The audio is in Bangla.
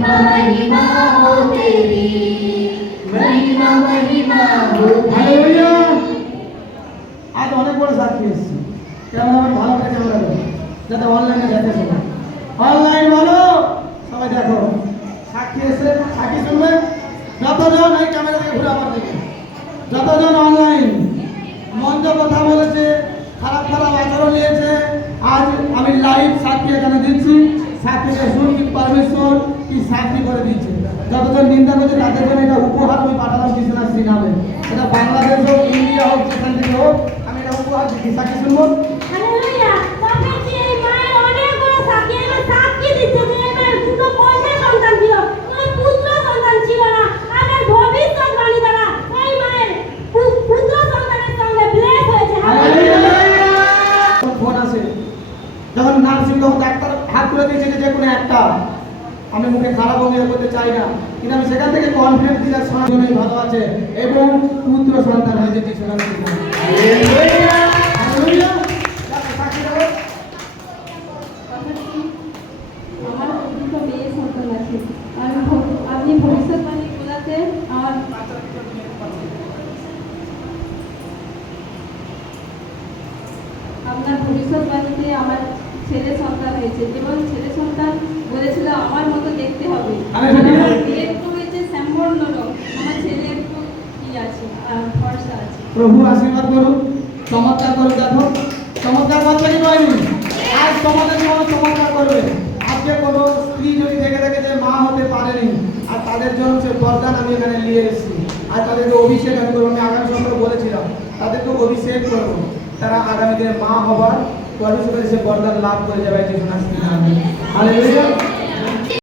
महिमा महिमा हो तेरी महिमा महिमा हो হালেলুয়া আজ অনেক বড় সাক্ষী এসেছি কেমন আমার ভালো করে ক্যামেরা করো যাতে অনলাইনে দেখে সবাই অনলাইন বলো সবাই দেখো সাক্ষী এসে সাক্ষী শুনবে যতজন এই ক্যামেরা থেকে ঘুরে আমার দিকে যতজন অনলাইন মন্দ কথা বলেছে খারাপ খারাপ আচরণ নিয়েছে আজ আমি লাইভ সাক্ষী এখানে দিচ্ছি সাক্ষীকে কি পারমিশন কি শান্তি করে দিচ্ছে? যতজন নিন্দা করছে তাদের জন্য এটা উপহার আমি পাঠালাম কৃষ্ণা না নামে এটা বাংলাদেশ হোক, ইন্ডিয়া হোক সেখান থেকে হোক, আমি এটা উপহার দিচ্ছি। সাক্ষী শুনব হালেলুয়া তবে যে এই মায়ের অনেক বড় সাক্ষী এবার সাক্ষী দিচ্ছে যে এই মায়ের দুটো কন্যা সন্তান ছিল কোনো পুত্র সন্তান ছিল না আর এর ভবিষ্যৎবাণী দ্বারা এই মায়ের পু- পুত্র সন্তানের সঙ্গে ব্লেস হয়েছে হালেলুয়া ফোন আসে যখন তখন হাত তুলে দিয়েছে যে কোনো একটা। আমি মুখে খারাপ অঙ্গীকার করতে চাই না। কিন্তু আমি সেখান থেকে কনফিডেন্স দিলাম জন্যই ভালো আছে এবং পুত্র সন্তান সন্তান আছে। আমি ভ- আপনি ভবিষ্যৎবাণী বলাতে আমার আপনার ভবিষ্যৎবাণীতে আমার ছেলে সন্তান হয়েছে। এবং ছেলে সন্তান বলেছিল আমার মতো দেখতে হবে। আর হালেলুয়া। আমার মেয়ে একটু হয়েছে শ্যামবর্ণ রং আমার ছেলে একটু কি আছে? ফর্সা আছে। প্রভু আশীর্বাদ করুন চমৎকার করে দেখো। চমৎকার করছে কি করেনি আজ তোমাদের জীবনে চমৎকার করবে। আজকে কোনো স্ত্রী যদি দেখে দেখে যে মা হতে পারেনি আর তাদের জন্য সে বরদান আমি এখানে নিয়ে এসেছি। আর তাদেরকে অভিষেক আমি করব আমি আগামী সপ্তাহে বলেছিলাম তাদেরকে অভিষেক করব তারা আগামী দিনে মা হবার পরমেশ্বরের সে বরদান লাভ করে যাবে যিশু নামে হালেলুয়া